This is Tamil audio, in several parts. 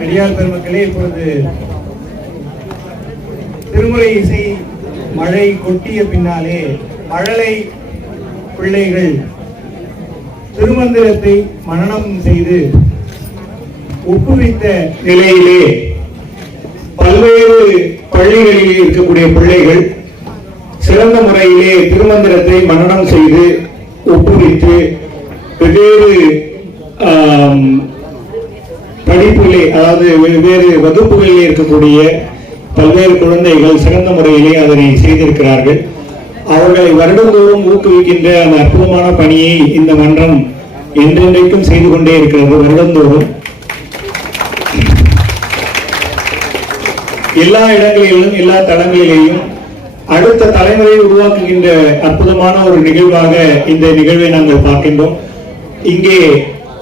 பெரியார் பெருமக்களே, இப்பொழுது திருமுறை இசை மழை கொட்டிய பின்னாலே மழலை பிள்ளைகள் திருமந்திரத்தை மனனம் செய்து ஒப்புவித்த நிலையிலே பல்வேறு பள்ளிகளிலே இருக்கக்கூடிய பிள்ளைகள் சிறந்த முறையிலே திருமந்திரத்தை மனனம் செய்து ஒப்புவித்து வெவ்வேறு படிப்புகளே, அதாவது வெவ்வேறு வகுப்புகளிலே இருக்கக்கூடிய பல்வேறு குழந்தைகள் சிறந்த முறையிலே அதனை செய்திருக்கிறார்கள். அவர்களை வருடந்தோறும் ஊக்குவிக்கின்ற அந்த அற்புதமான பணியை இந்த மன்றம் என்றென்றைக்கும் செய்து கொண்டே இருக்கிறது. வருடந்தோறும் எல்லா இடங்களிலும் எல்லா தளங்களிலேயும் அடுத்த தலைமுறையை உருவாக்குகின்ற அற்புதமான ஒரு நிகழ்வாக இந்த நிகழ்வை நாங்கள் பார்க்கின்றோம். இங்கே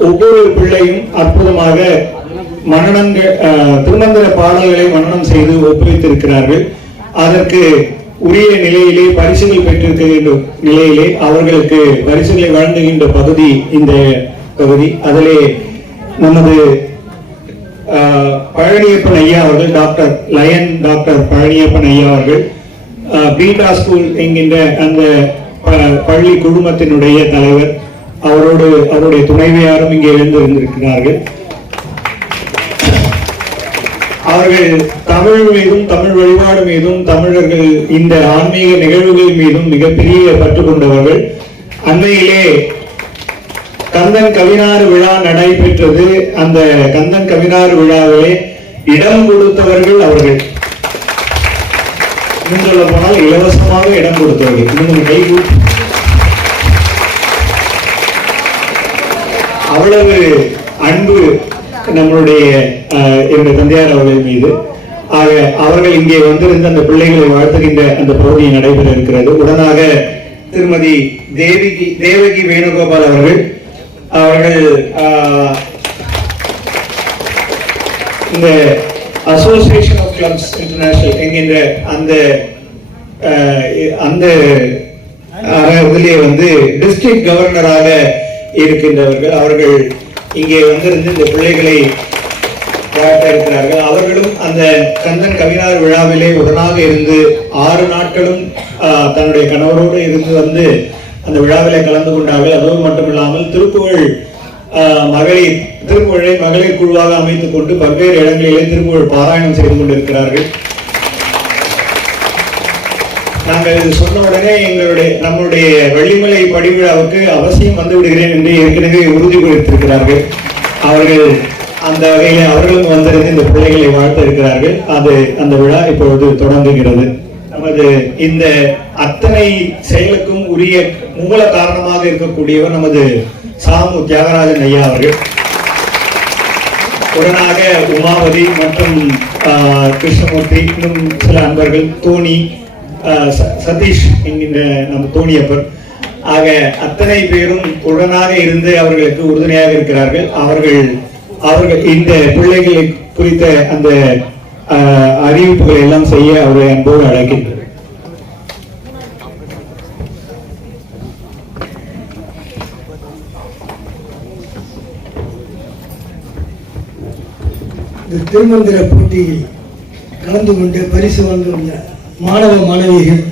ஒவ்வொரு பிள்ளையும் அற்புதமாக மனனங்கள் திருமந்திர பாடல்களை மனனம் செய்து ஒப்புவித்திருக்கிறார்கள். அதற்கு உரிய நிலையிலே பரிசுகள் பெற்றிருக்கின்ற நிலையிலே அவர்களுக்கு பரிசுகளை வழங்குகின்ற பகுதி இந்த பகுதி. அதிலே நமது பழனியப்பன் ஐயா அவர்கள், டாக்டர் பழனியப்பன் ஐயா அவர்கள் பீட்டா ஸ்கூல் என்கின்ற அந்த பள்ளி குழுமத்தினுடைய தலைவர், அவருடைய துணைவியாரும் இங்கே எழுந்திருந்திருக்கிறார்கள். அவர்கள் தமிழ் மீதும் தமிழ் வழிபாடு மீதும் தமிழர்கள் இந்த ஆன்மீக நிகழ்வுகள் மீதும் மிகப்பெரிய பற்று கொண்டவர்கள். அண்மையிலே கந்தன் கவினாறு விழா நடைபெற்றது. அந்த கந்தன் கவினாறு விழாவிலே இடம் கொடுத்தவர்கள் அவர்கள். இன்னும் சொல்ல போனால் இலவசமாக இடம் கொடுத்தவர்கள். இன்னும் கைகூட்டி அவ்வளவு அன்பு நம்மளுடைய என்னுடைய தந்தையார் அவர்கள் மீது. ஆக அவர்கள் இங்கே வந்திருந்த அந்த பிள்ளைகளை வாழ்த்துகின்ற அந்த பகுதியை நடைபெற இருக்கிறது. உடனாக திருமதி தேவகி வேணுகோபால் அவர்கள் இந்த அசோசியேஷன் ஆஃப் கிளப்ஸ் இன்டர்நேஷனல் என்கின்ற அந்த இதிலே வந்து டிஸ்ட்ரிக்ட் கவர்னராக இருக்கின்றவர்கள். அவர்கள் இங்கே வந்திருந்து இந்த பிள்ளைகளை வாழ்த்த இருக்கிறார்கள். அவர்களும் அந்த கந்தன் கவினார் விழாவிலே உடனாக இருந்து 6 நாட்களும் தன்னுடைய கணவரோடு இருந்து வந்து அந்த விழாவிலே கலந்து கொண்டார்கள். அதுவும் மட்டுமில்லாமல் திருப்புகழை மகளிர் குழுவாக அமைத்துக் கொண்டு பல்வேறு இடங்களிலே திருப்புகழ் பாராயணம் செய்து கொண்டிருக்கிறார்கள். நாங்கள் சொன்ன உடனே நம்முடைய வெள்ளிமலை படிவிழாவுக்கு அவசியம் வந்து விடுகிறேன் என்று ஏற்கனவே உறுதி கொடுத்திருக்கிறார்கள். அவர்கள் அந்த வகையில் அவர்களும் வந்திருந்து இந்த பிள்ளைகளை வாழ்த்த இருக்கிறார்கள். அந்த விழா இப்பொழுது தொடங்குகிறது. நமது இந்த அத்தனை செயலுக்கும் உரிய மூல காரணமாக இருக்கக்கூடியவர் நமது சாமு தியாகராஜன் ஐயா அவர்கள். உடனாக உமாவதி மற்றும் கிருஷ்ணமூர்த்தி, இன்னும் சில அன்பர்கள், தோனி, சதீஷ் என்கின்ற நம்ம தோணியப்பர் ஆக அத்தனை பேரும் உடனாக இருந்து அவர்களுக்கு உறுதுணையாக இருக்கிறார்கள். அவர்கள் இந்த பிள்ளைகளை குறித்த அந்த அறிவிப்புகளை எல்லாம் செய்ய அவரை அன்போடு அழைக்கின்றனர். இந்த திருமந்திர போட்டியில் கலந்து கொண்டு பரிசு வாங்குள்ள மாணவ மாணவிகள்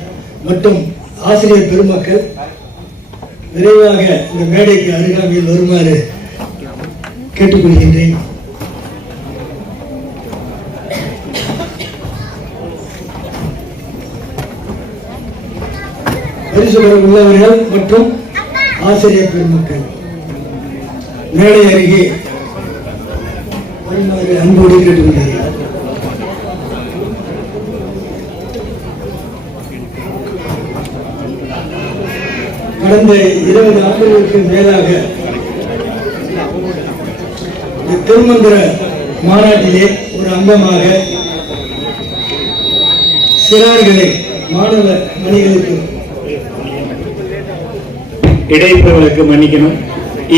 மற்றும் ஆசிரியர் பெருமக்கள் விரைவாக இந்த மேடைக்கு அருகாமையில் வருமாறு கேட்டுக்கொள்கின்றேன். பரிசு பெற உள்ளவர்கள் மற்றும் ஆசிரியர் பெருமக்கள் மேடை அருகே வருமாறு அன்போடு கேட்டுக்கொள்கிறேன். கடந்த 20 ஆண்டுகளுக்கு மேலாக இந்த திருமந்திர மாநாட்டிலே ஒரு அங்கமாக சிறார்களை மாணவ மணிகளுக்கு இடைப்பவர்களுக்கு மன்னிக்கணும்.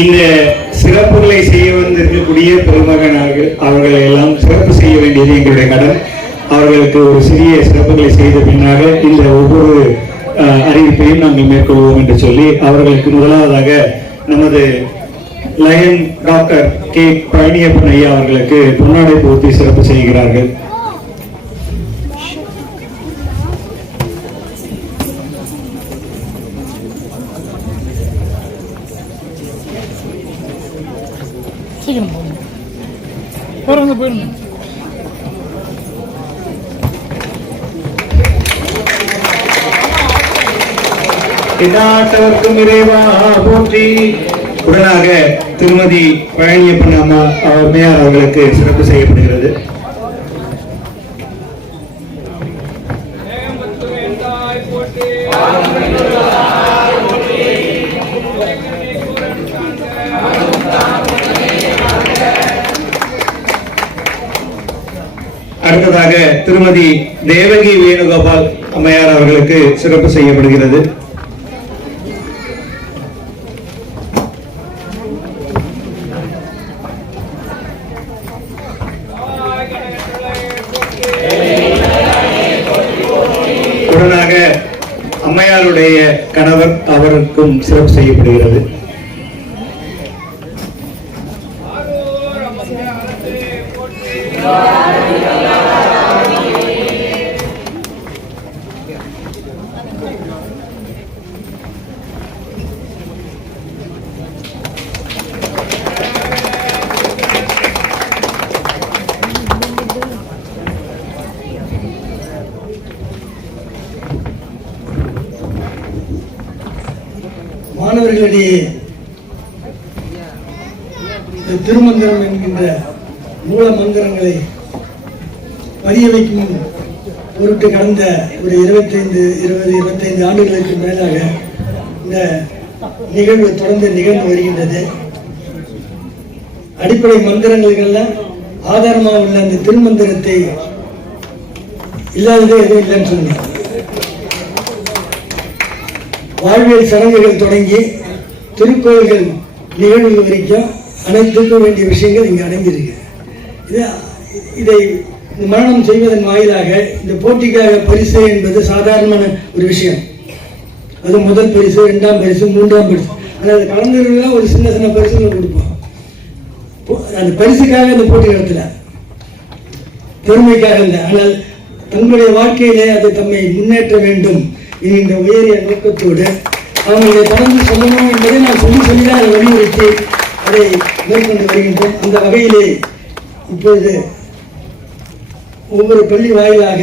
இந்த சிறப்புகளை செய்ய வந்திருக்கக்கூடிய பெருமகனார்கள் அவர்களை எல்லாம் சிறப்பு செய்ய வேண்டியது எங்களுடைய கடன். அவர்களுக்கு ஒரு சிறிய சிறப்புகளை செய்த பின்னாக இந்த ஒவ்வொரு அறிவிப்பையும் நாங்கள் மேற்கொள்வோம் என்று சொல்லி அவர்களுக்கு முதலாவதாக நமது லயன் டாக்டர் கே பழனியப்பன் ஐயா அவர்களுக்கு பொன்னாடை போர்த்தி சிறப்பு செய்கிறார்கள். இதாட்டவர்க்கும் இறைவா போற்றி. உடனாக திருமதி பழனியப்பன் அம்மா அம்மையார் அவர்களுக்கு சிறப்பு செய்யப்படுகிறது. அடுத்ததாக திருமதி தேவகி வேணுகோபால் அம்மையார் அவர்களுக்கு சிறப்பு செய்யப்படுகிறது. உடனாக அம்மையாருடைய கணவர் அவருக்கும் சிறப்பு செய்யப்படுகிறது. மாணவர்களிடையே திருமந்திரம் என்கின்ற மூல மந்திரங்களை பதிய வைக்கும் பொருட்டு கடந்த ஒரு 25 ஆண்டுகளுக்கு மேலாக இந்த நிகழ்வு தொடர்ந்து நிகழ்ந்து வருகின்றது. அடிப்படை மந்திரங்களுக்கெல்லாம் ஆதாரமாக உள்ள அந்த திருமந்திரத்தை இல்லாததே எதுவும் இல்லைன்னு சொன்னாங்க. வாழ்வியல் சடங்குகள் தொடங்கி திருக்கோயில்கள் நிகழ்வுகள் வரைக்கும் அனைத்துக்கும் வேண்டிய விஷயங்கள் இங்கே அடங்கியிருக்கு. இதை மரணம் செய்வதன் வாயிலாக இந்த போட்டிக்காக பரிசு என்பது சாதாரணமான ஒரு விஷயம். அது முதல் பரிசு, 2ஆம் பரிசு, 3ஆம் பரிசு, அதாவது கலந்துலாம் ஒரு சின்ன சின்ன பரிசுகள் கொடுப்போம். அந்த பரிசுக்காக இந்த போட்டி நடத்தல, பெருமைக்காக இல்லை. ஆனால் தங்களுடைய வாழ்க்கையிலே அதை தம்மை முன்னேற்ற வேண்டும் என்கின்ற உயரிய நோக்கத்தோடு அவங்களை தொடர்ந்து சொல்லணும் என்பதை நான் சொல்லிதான் அதை வலியுறுத்தி அதை மேற்கொண்டு வருகின்றோம். அந்த வகையிலே இப்பொழுது ஒவ்வொரு பள்ளி வாயிலாக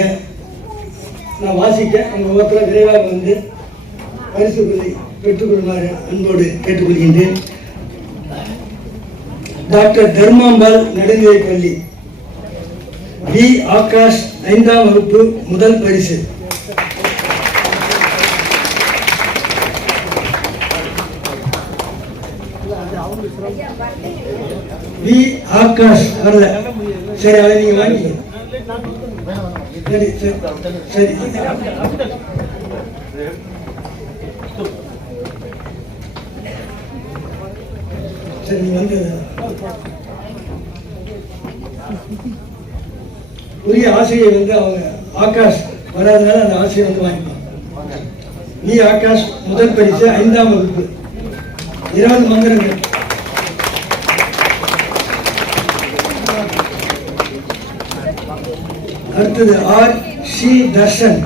நான் வாசிக்க அந்த ஒவ்வொருத்தர விரைவாக வந்து பரிசுகளை பெற்றுக்கொள்ளுமாறு அன்போடு கேட்டுக்கொள்கின்றேன். டாக்டர் தர்மாம்பாள் நடுநிலைப் பள்ளி, வி ஆகாஷ் 5ஆம் வகுப்பு முதல் பரிசு. வி ஆகாஷ் வரல, சரி அதை நீங்க வாங்கிக்க. சரி சரி சரி சரி நீ வந்து உரிய ஆசையை வந்து அவங்க ஆகாஷ் வராதனால அந்த ஆசையை வந்து வாங்கிப்பாங்க. வி ஆகாஷ் முதல் பரிசு 5ஆம் வகுப்பு 20 மந்திரங்கள். அடுத்தது ஆர் சி தர்ஷன்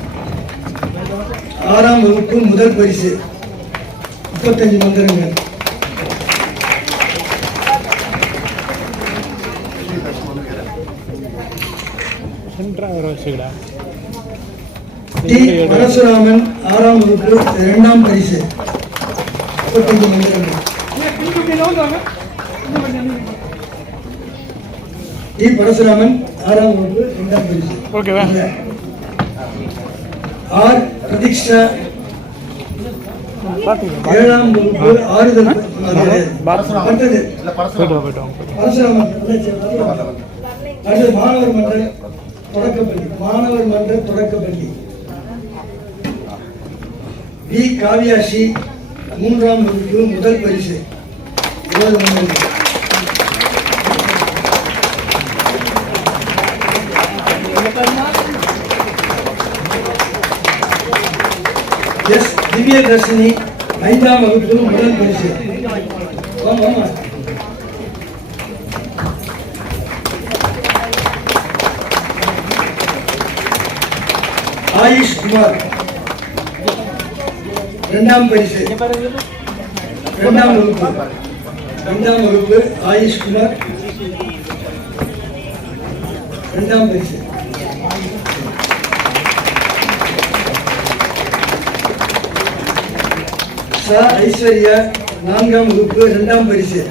6ஆம் வகுப்பு முதல் பரிசு 35 மந்திரங்கள். டி பரசுராமன் 6ஆம் வகுப்பு 2ஆம் பரிசு 35 மந்திரங்கள். டி பரசுராமன் 6ஆம் வகுப்பு 2ஆம் பரிசு. ஆர் பிரதீக்ஷா 7ஆம் வகுப்பு ஆறுதல். அடுத்தது பரசுராமன் அடுத்தது மாணவர் மன்ற தொடக்கப்பள்ளி வி காவியாஷி 3ஆம் வகுப்பு முதல் பரிசு 20 மந்திரங்கள். எஸ் திவ்ய தர்ஷினி 5ஆம் வகுப்பு முதல் பரிசு. ஆயுஷ் குமார் இரண்டாம் பரிசு, இரண்டாம் வகுப்பு ஆயுஷ் குமார் இரண்டாம் பரிசு. ஐஸ்வர்யா நான்காம் வகுப்பு இரண்டாம் பரிசு.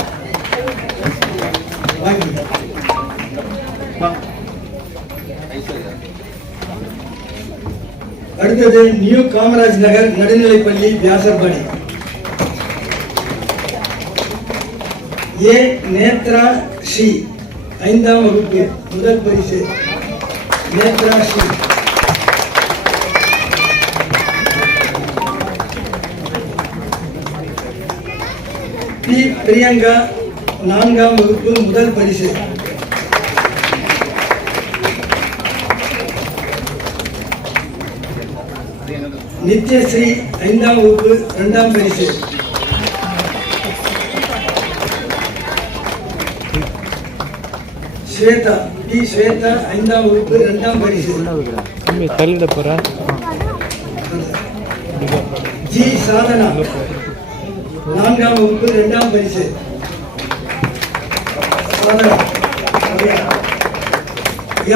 அடுத்தது நியூ காமராஜ் நகர் நடுநிலைப்பள்ளி வியாசர்பாடி. ஏ நேத்ரா ஸ்ரீ ஐந்தாம் வகுப்பு முதல் பரிசு. நேத்ரா ஸ்ரீ. பி பிரியங்கா நான்காம் வகுப்பு முதல் பரிசு. நித்யஸ்ரீ ஐந்தாம் வகுப்பு இரண்டாம் பரிசு. ஸ்வேதா டி ஸ்வேதா ஐந்தாம் வகுப்பு இரண்டாம் பரிசு. ஜி சாதனா நான்காம் வகுப்பு இரண்டாம் பரிசு.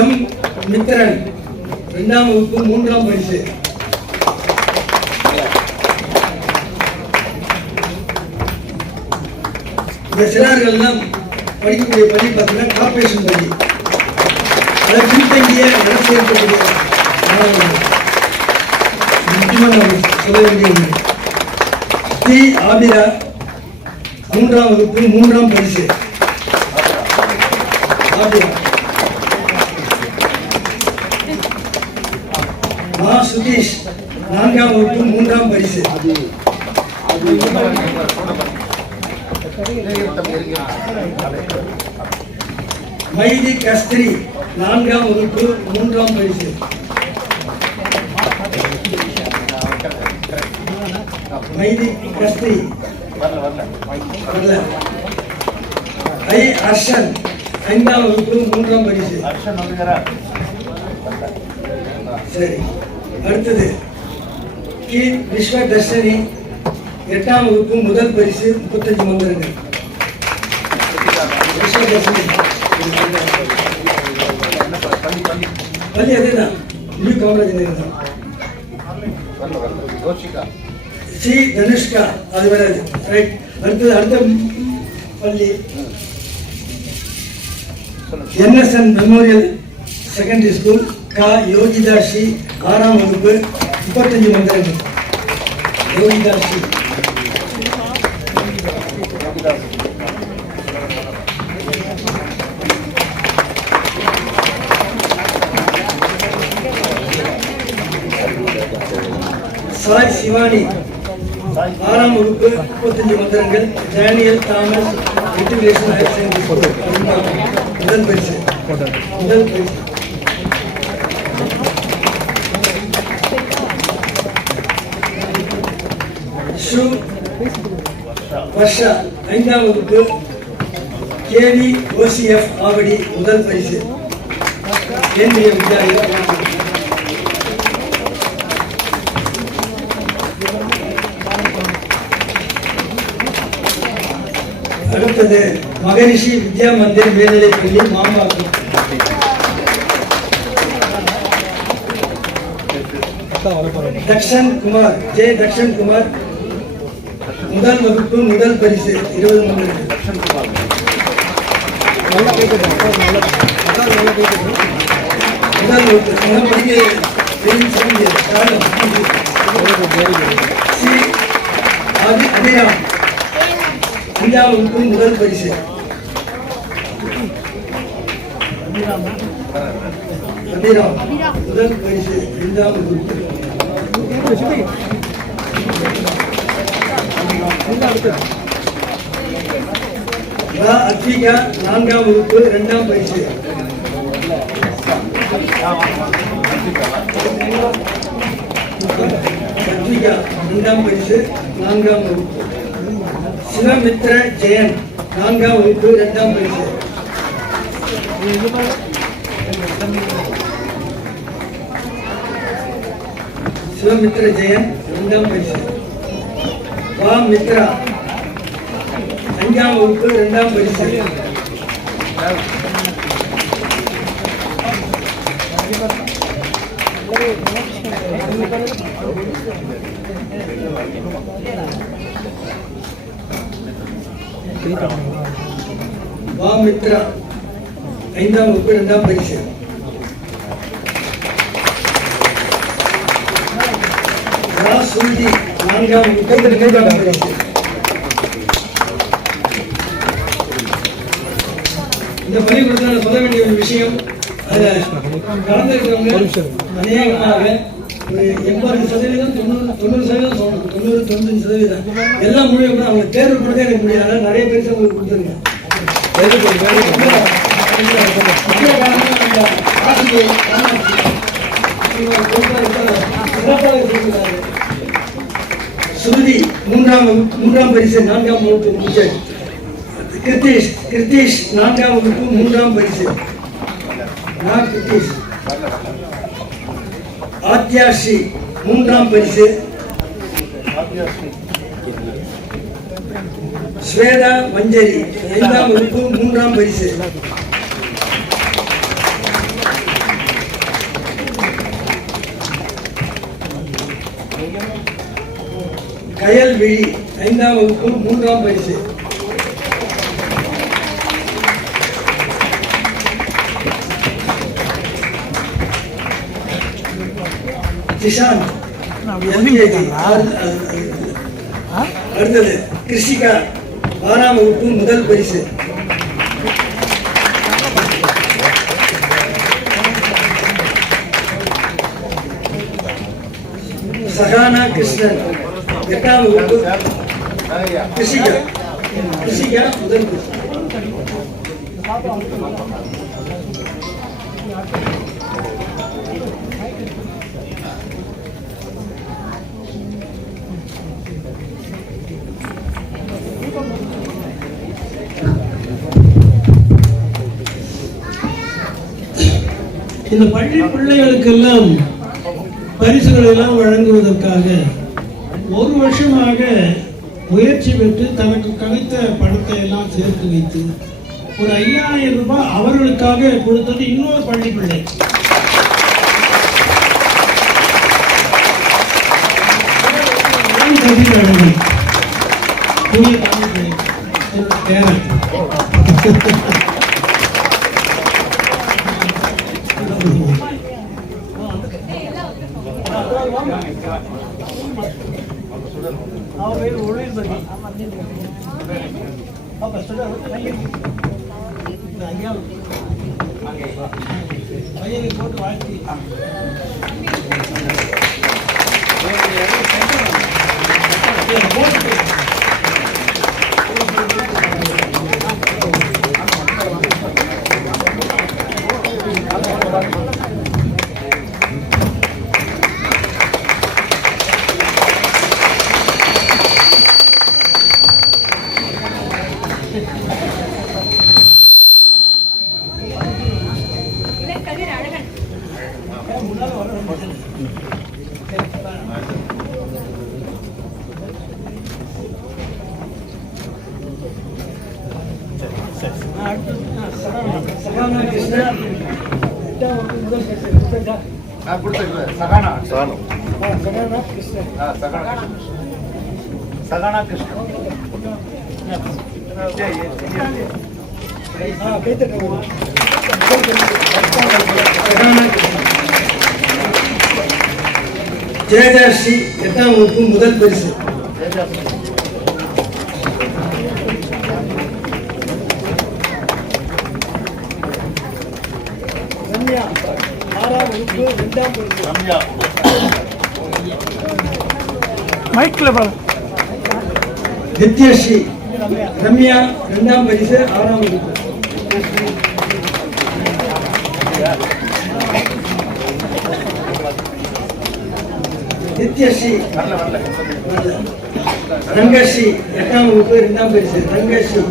எம் மித்ரன் இரண்டாம் வகுப்பு மூன்றாம் பரிசு. இந்த சிறார்கள்லாம் படிக்கக்கூடிய பள்ளி பார்த்தீங்கன்னா கார்பரேஷன் பள்ளி, அதை பின்தங்கிய அரசு இருக்கக்கூடிய மாணவர்கள். முக்கியமாக நாம் சொல்ல வேண்டிய ஒன்று. டி ஆபிரா மூன்றாம் வகுப்பு மூன்றாம் பரிசு. ஆபிரா. மா சுதீஷ் நான்காம் வகுப்பு மூன்றாம் பரிசு. மைதி கஸ்திரி நான்காம் வகுப்பு மூன்றாம் பரிசு. மைதி கஸ்திரி. ஐ அர்ஷன் ஐந்தாம் வகுப்பு மூன்றாம் பரிசு. சரி, அடுத்தது கி விஸ்வதர்ஷினி எட்டாம் வகுப்பு முதல் பரிசு 35 மந்திரங்கள். பள்ளி அதேதான், நியூ காமராஜ் நகர் தான். சி தனுஷ்கா அது வராது. ரைட். அடுத்தது அடுத்த பள்ளி என்எஸ்என் மெமோரியல் செகண்டரி ஸ்கூல் கா யோகிதாஷி ஆறாம் வகுப்பு 35 மந்திரங்கள். யோகிதாஷி. சாய் சிவானி ஆறாம் வகுப்பு 35 மந்திரங்கள். Daniel Thomas matriculation higher secondary school முதல் பரிசு. முதல் பரிசு. ஷூ வர்ஷா ஐந்தாம் வகுப்பு கேவி ஓசிஎஃப் ஆவடி முதல் பரிசு. கேந்திரிய வித்யாலயா. அடுத்தது மகரிஷி வித்யா மந்திர் மேல்நிலைப்பள்ளி மாம்பாக்கம். தக்ஷன் குமார் ஜே தக்ஷன் குமார் முதல் வகுப்பு முதல் பரிசு 20 மந்திரங்கள். முதல் வகுப்பு அபிராம் ஐந்தாம் வகுப்பு முதல் பரிசு. அபிராம் முதல் பரிசு ஐந்தாம் வகுப்பு. அத்விகா நான்காம் வகுப்பு இரண்டாம் பரிசு. அத்விகா இரண்டாம் பரிசு நான்காம் வகுப்பு. சிவமித்ர ஜெயன் நான்காம் வகுப்பு இரண்டாம் பரிசு. சிவமித்ர ஜெயன் 2ஆம் பரிசு. வா மித்ரா 5ஆம் வகுப்பு 2ஆம் பரிசு. வா மித்ரா 5ஆம் வகுப்பு 2ஆம் பரிசு. சுருதி 4ஆம் வகுப்பு 3ஆம் பரிசு. இந்த பள்ளிக்கூடத்தில் நான் சொல்ல வேண்டிய ஒரு விஷயம், அதில் கலந்துருக்கிறவங்க அநேகமாக ஒரு 80% 90% சொல்லணும், 90-95% எல்லாம் முடிவு கூட அவங்க தேர்வு கொடுத்தே எனக்கு முடியாது. நிறைய பேர் உங்களுக்கு கொடுத்துருங்க. முக்கிய காரணம் அந்த ஆசிரியர் சுருதி 3ஆம் பரிசு 4ஆம் வகுப்பு முடிச்சார். கிருத்தீஷ் 4ஆம் வகுப்பு 3ஆம் பரிசு. கிருத்தீஷ். ஆத்யாஸ்ரீ 3ஆம் பரிசு. ஸ்வேதா மஞ்சரி 5ஆம் வகுப்பு 3ஆம் பரிசு. கயல்விழி 5ஆம் வகுப்பு 3ஆம் பரிசு. கிஷான் எல்கேஜி. அடுத்தது கிருஷிகா 6ஆம் வகுப்பு 1 பரிசு. சகானா கிருஷ்ணன் 8ஆம் வகுப்பு. கிருஷிகா 1 பரிசு. இந்த பள்ளி பிள்ளைகளுக்கெல்லாம் பரிசுகளை எல்லாம் வழங்குவதற்காக ஒரு வருஷமாக முயற்சி பெற்று தனக்கு கிடைத்த பணத்தை எல்லாம் சேர்த்து வைத்து ஒரு 5000 ரூபாய் அவர்களுக்காக கொடுத்தது இன்னொரு பள்ளி பிள்ளை. ஜெயதாஸ்ரீ 8ஆம் வகுப்பு 1 பரிசு. ரம்யா 6ஆம் வகுப்பு 2ஆம் பரிசு. நித்யஸ்ரீ ரம்யா 2ஆம் பரிசு 6ஆம் வகுப்பு. நித்யஸ்ரீ ரங்கஸ்ரீ 8ஆம் வகுப்பு 2ஆம் பரிசு. ரங்கஸ்ரீ.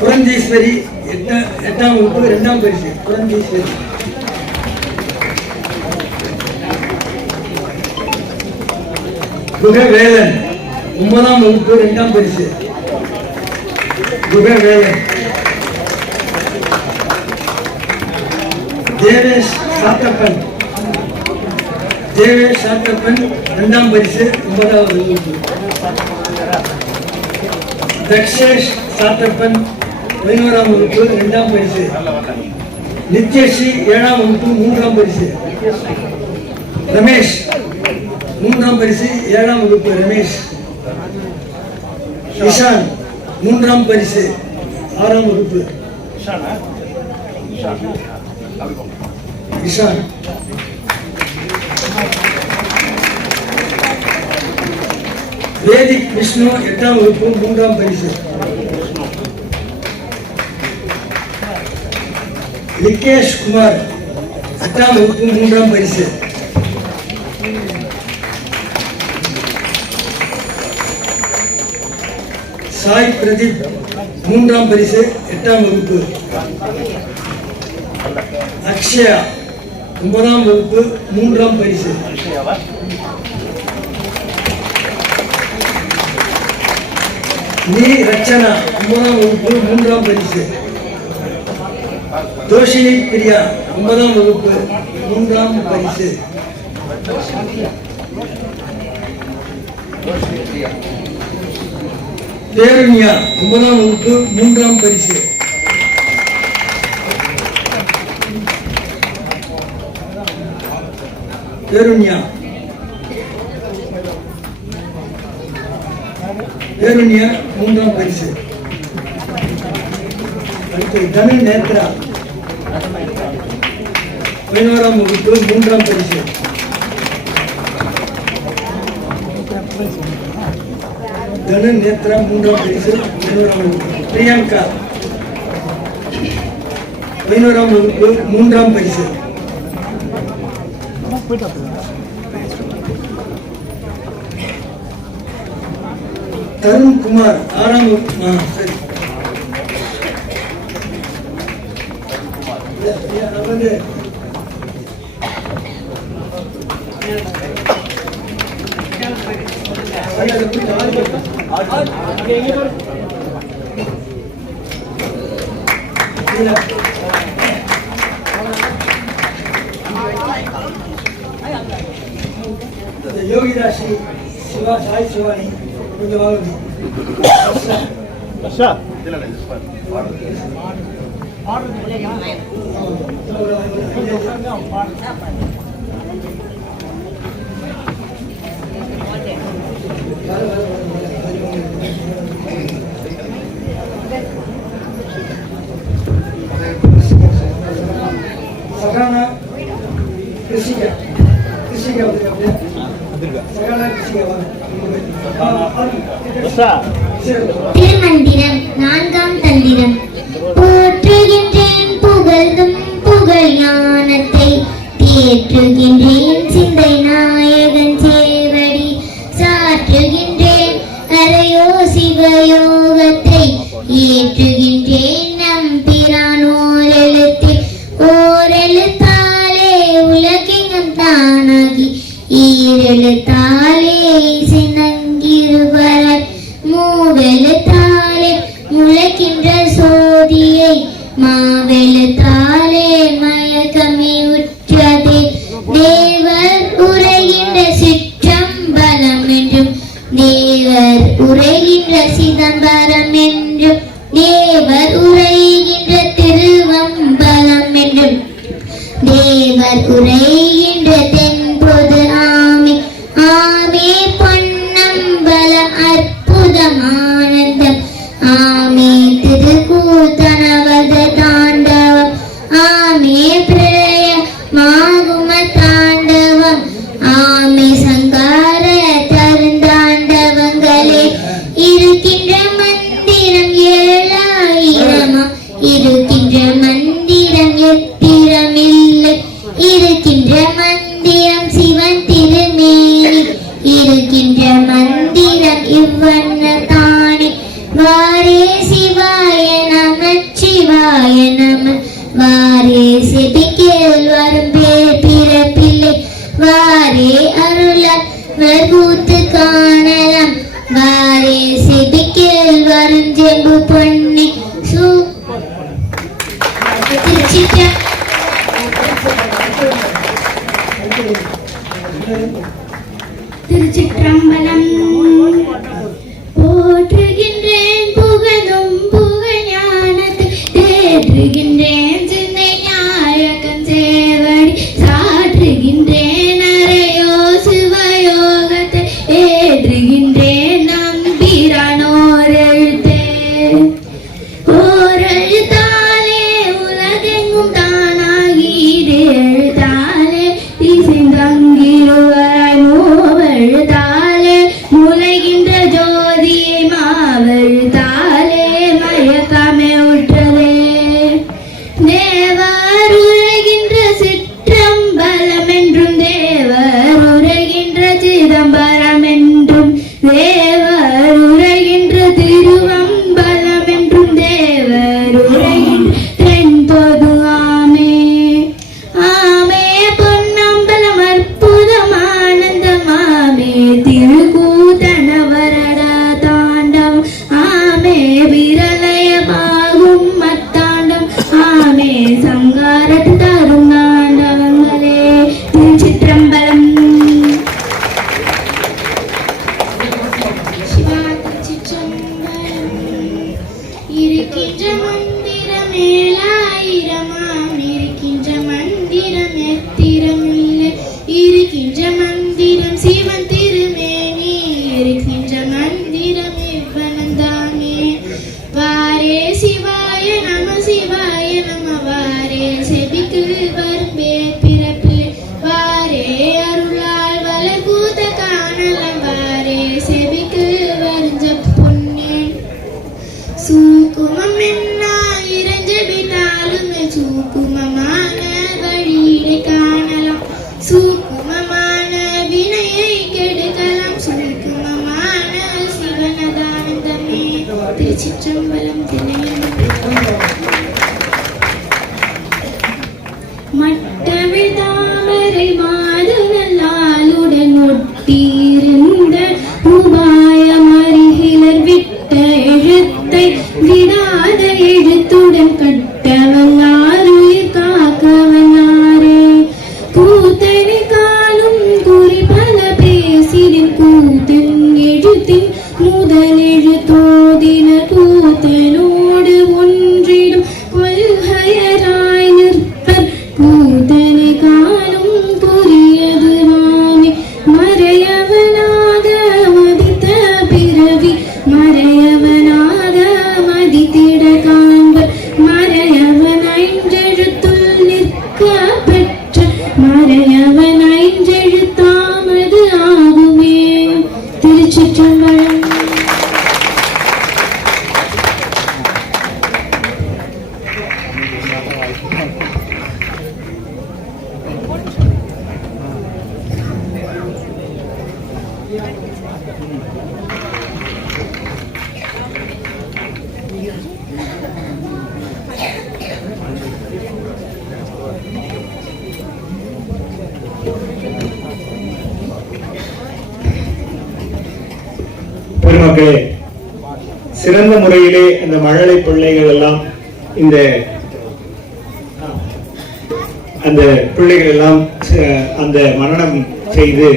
புரந்தீஸ்வரி 8ஆம் வகுப்பு 2ஆம் பரிசு. புரந்தீஸ்வரி. குகவேலன் 9ஆம் வகுப்பு 2ஆம் பரிசு. குகவேலன். தேவேஷ் சாத்தப்பன் 2ஆம் பரிசு 9வது வகுப்பு. தக்ஷேஷ் சாத்தப்பன் 11ஆம் வகுப்பு 2ஆம் பரிசு. நித்யஸ்ரீ 7ஆம் வகுப்பு 3ஆம் பரிசு. ரமேஷ் 3ஆம் பரிசு 7ஆம் வகுப்பு. ரமேஷ். இஷான் 3ஆம் பரிசு 6ஆம் வகுப்பு. இஷான். வேதிக் விஷ்ணு 8ஆம் வகுப்பு 3ஆம் பரிசு. விகேஷ் குமார் 8ஆம் வகுப்பு 3ஆம் பரிசு. சாய் பிரதீப் 3ஆம் பரிசு 8ஆம் வகுப்பு. அக்ஷயா 9ஆம் வகுப்பு 3ஆம் பரிசு. நீ ரச்சனா 9ஆம் வகுப்பு 3ஆம் பரிசு. தோஷினி பிரியா 9ஆம் வகுப்பு 3ஆம் பரிசு. தேருண்யா 9ஆம் வகுப்பு 3ஆம் பரிசு. தேருண்யா 3ஆம் பரிசு. அடுத்து தனு நேத்ரா 11ஆம் வகுப்பு 3ஆம் பரிசு. தனு நேத்ரா 3ஆம் பரிசு 11ஆம் வகுப்பு. பிரியங்கா 11ஆம் வகுப்பு 3ஆம் பரிசு. தருண் குமார் 6ஆம் வகுப்பு. சரி யோகிதாசி சிவா சாய் சிவானி கொஞ்சம் வாங்க. சகானா கிருஷிகா திருமந்திரம் 4ஆம் தந்திரம். போற்றுகின்றேன் புகழ்ந்தும் புகழ் ஞானத்தை தேற்றுகின்றேன் சிந்தை நாயகன் சேவடி சாற்றுகின்றேன் அரையோ சிவயோகத்தை ஏற்றுகின்றேன் நம் பிரான் ஓரெழுத்தாலே உலகெங்கும் தானாகி ஈரெழுத்தாலே சின்னங்கிருவராய் மூவெழுத்தாலே முளைக்கின்ற சோதியை மாவெழுத்தாலே மயக்கமே உற்றதே. தேவர் உரைகின்ற சிற்றம்பலம் என்றும் தேவர் உரைகின்ற சிதம்பரம் என்றும் தேவர் உரைகின்ற திருவம்பலம் என்றும் தேவர் உரைகின்ற தென்பொது ஆமே ஆமே பொன்னம்பலம் அற்புதம் ஆனந்தம் ஆமே திருக்கூத்தனவத தாண்டவம் ஆமே பிரய மாகும தாண்டவம் ஆமே சங்கார தருந்தாண்டவங்களே. இருக்கின்ற மந்திரம் 7000 இருக்கின்ற மந்திரம் எத்திரமில்லை இருக்கின்ற மந்திரம் சிவன் திருமேனி இருக்கின்ற மந்திரம் இவ்வண்ண தானே. வாரே சிவாய நம சிவாய நம வாரே செபிக்கேல் வரும் பேர் பிறப்பில்லை வாரே அருள கூத்து காணலாம் வாரே சிபிக்கில் வரும் ஜெம்பு பொன்னி திருச்சிற்றம்பலம். போற்றுகின்றேன் புகழும் புகழ் ஞானத்தை தேற்றுகின்றேன் சிந்தை நாயகன் சேவடி சாற்றுகின்றேன் அறையோ சிவயோகத்தை ஏற்றுகின்றேன் நம்பிரானோர் எழுத்தே. ஓரெழுத்தாலே உலகெங்கும் தானாகி எழுத்தாலே இசைந்தங்கிருவராய் மூவெழுத்தாலே முளைகின்ற ஜோதியை மாவெழுத்தாலே மயக்கமே உற்றதே. தேவர் உரைகின்ற சிற்றம்பலம் என்றும் தேவர் உரைகின்ற சிதம்பரம் என்றும் தேவர் உரைகின்ற திருவம்பலம் என்றும் தேவர் உரைகின்ற தென்பொது ஆமே. ஆமே பொன்னம்பலம் அற்புதம் ஆனந்தம் ஆமே திருக்கூத்தனவரட தாண்டம் ஆமே விரலய பாகும் மத்தாண்டம் ஆமே சங்காரத்து தரும் ஆண்டவங்களே. திருச்சிற்றம்பலம். சிவா திருச்சிற்றம்பலம். இருக்கின்ற மந்திரம் ஏழாயிரமாம் இருக்கின்ற மந்திரம் எத்திரமில்லை இருக்கின்ற மந்திரம் சிவன் திருமேனி இருக்கின்ற மந்திரம் இவ்வனந்தானே. வாரே சிவாய நம சிவாய நம வாரே செபிக்கு வரும்பே பிறப்பு வாரே அருளால் வளர்கூத்த காணலம் வாரே செபிக்கு வருஞ்ச பொன்னே. சூக்குமம் என்னா இறைஞ்சபினாலுமே சூக்குமமான வழியிடை காணலாம் சூக்குமமான வினையை கெடுக்கலாம் சூக்குமமான சிவனதானந்தமே. திருச்சிற்றம்பலம். திணையம் மட்டவிழ் தாமரை மாதுநல்லாளுடன் ஒட்டியிருந்த உபாயம் அருகிலர் விட்ட எழுத்தை விடாத எழுத்துடன் கட்டவன் ஆருயிர் காக்கவன் ஆரே. கூத்தனை காணும் குறிப்பல பேசிடின் கூத்தன் எழுத்தின் முதல் எழுத்தோதின கூத்தனோடு ஒன்றிடும் கொள்கையராய் நிற்பர் கூத்தனை காணும் புரியது வாமே. மறையவனாக மதித்த பிறவி மறையவனாக மதித்திட காண்பர் மறையவன் ஐந்தெழுத்துள் நிற்க பெற்ற மறையவன் ஐந்தெழுத்தாமது ஆகுமே. திருச்சிற்றம்பலம். பெருமக்களே, சிறந்த முறையிலே அந்த மழலை பிள்ளைகள் எல்லாம் அந்த பிள்ளைகள் எல்லாம் அந்த மனனம் செய்து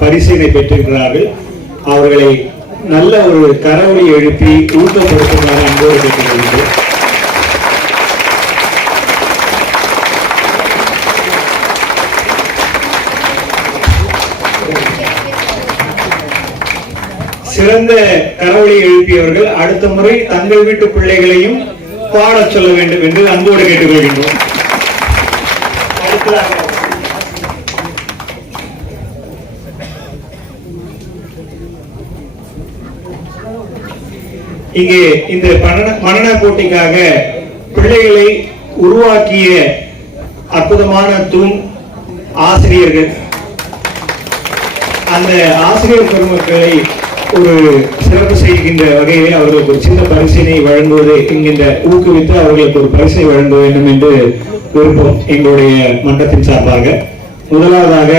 பரிசினை பெற்றிருக்கிறார்கள். அவர்களை நல்ல ஒரு கரவொலி எழுப்பி ஊக்கப்படுத்துமாறு அன்போடு கேட்டுக்கொள்கிறேன். சிறந்த கரவொலி எழுப்பியவர்கள் அடுத்த முறை தங்கள் வீட்டு பிள்ளைகளையும் பாடச் சொல்ல வேண்டும் என்று அன்போடு கேட்டுக்கொள்கின்றோம். இங்கே இந்த மனன போட்டிக்காக பிள்ளைகளை உருவாக்கிய அற்புதமான தூண் ஆசிரியர்கள். அந்த ஆசிரியர் பெருமக்களை ஒரு சிறப்பு செய்கின்ற வகையில் அவர்களுக்கு ஒரு சின்ன பரிசினை வழங்குவது என்கின்ற ஊக்குவித்து அவர்களுக்கு ஒரு பரிசை வழங்க வேண்டும் என்று விருப்பம் எங்களுடைய மன்றத்தின் சார்பாக. முதலாவதாக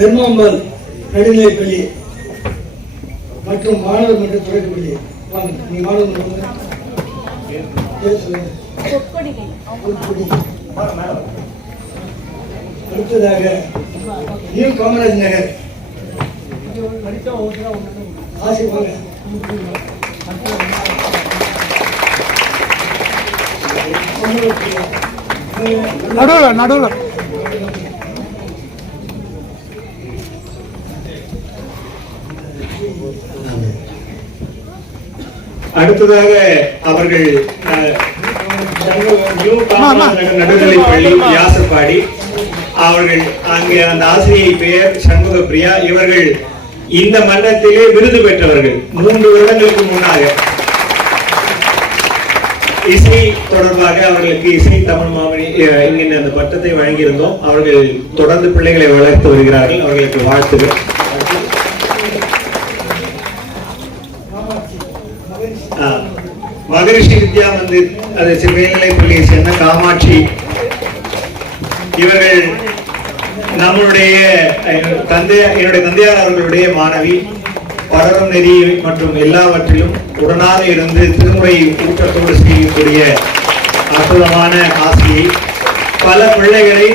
தர்மாம்பாள் நடுநிலைப்பள்ளி மற்றும் மாணவர் மன்ற தொடக்கப்பள்ளி. வாங்க, நீ மாணவர் மன்றம் அடுத்ததாக நியூ காமராஜ் நகர் ஆசி. வாங்க. நடுவில் அடுத்ததாக அவர்கள் நியூ காமராஜ் நகர் நடுநிலைப் பள்ளி வியாசப்பாடி. அவர்கள் அங்கே அந்த ஆசிரியை பெயர் சண்முக பிரியா. இவர்கள் இந்த மன்றத்திலே விருது பெற்றவர்கள். 3 வருடங்களுக்கு முன்னாக இசை தொடர்பாக அவர்களுக்கு இசை தமிழ் மாமணி என்கின்ற அந்த பட்டத்தை வழங்கியிருந்தோம். அவர்கள் தொடர்ந்து பிள்ளைகளை வளர்த்து வருகிறார்கள். அவர்களுக்கு வாழ்த்துகள். மகரிஷி வித்யா மந்திர் அது மேல்நிலைப் பள்ளியை சேர்ந்த காமாட்சி. இவர்கள் நம்மளுடைய என்னுடைய தந்தையார் அவர்களுடைய மாணவி. பலரும் நெறி மற்றும் எல்லாவற்றிலும் உடனாக இருந்து திருமுறை ஊக்கத்தோடு செய்யக்கூடிய அற்புதமான ஆசிரியை. பல பிள்ளைகளை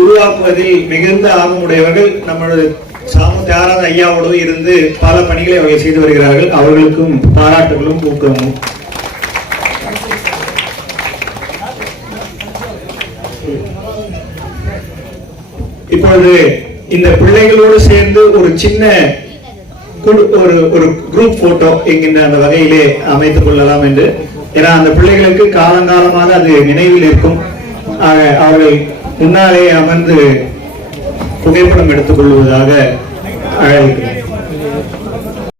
உருவாக்குவதில் மிகுந்த ஆர்வமுடையவர்கள். நம்மளது சாமு தியாகராஜ ஐயாவோடு இருந்து பல பணிகளை அவர்கள் செய்து வருகிறார்கள். அவர்களுக்கும் பாராட்டுகளும் ஊக்கமும். இப்பொழுது இந்த பிள்ளைகளோடு சேர்ந்து ஒரு சின்ன ஒரு குரூப் போட்டோ என்கின்ற அந்த வகையிலே அமைத்துக் கொள்ளலாம் என்று. ஏன்னா அந்த பிள்ளைகளுக்கு காலங்காலமாக அது நினைவில் இருக்கும். அவர்கள் முன்னாலே அமர்ந்து புகைப்படம் எடுத்துக் கொள்வதாக அழைக்கிறேன்.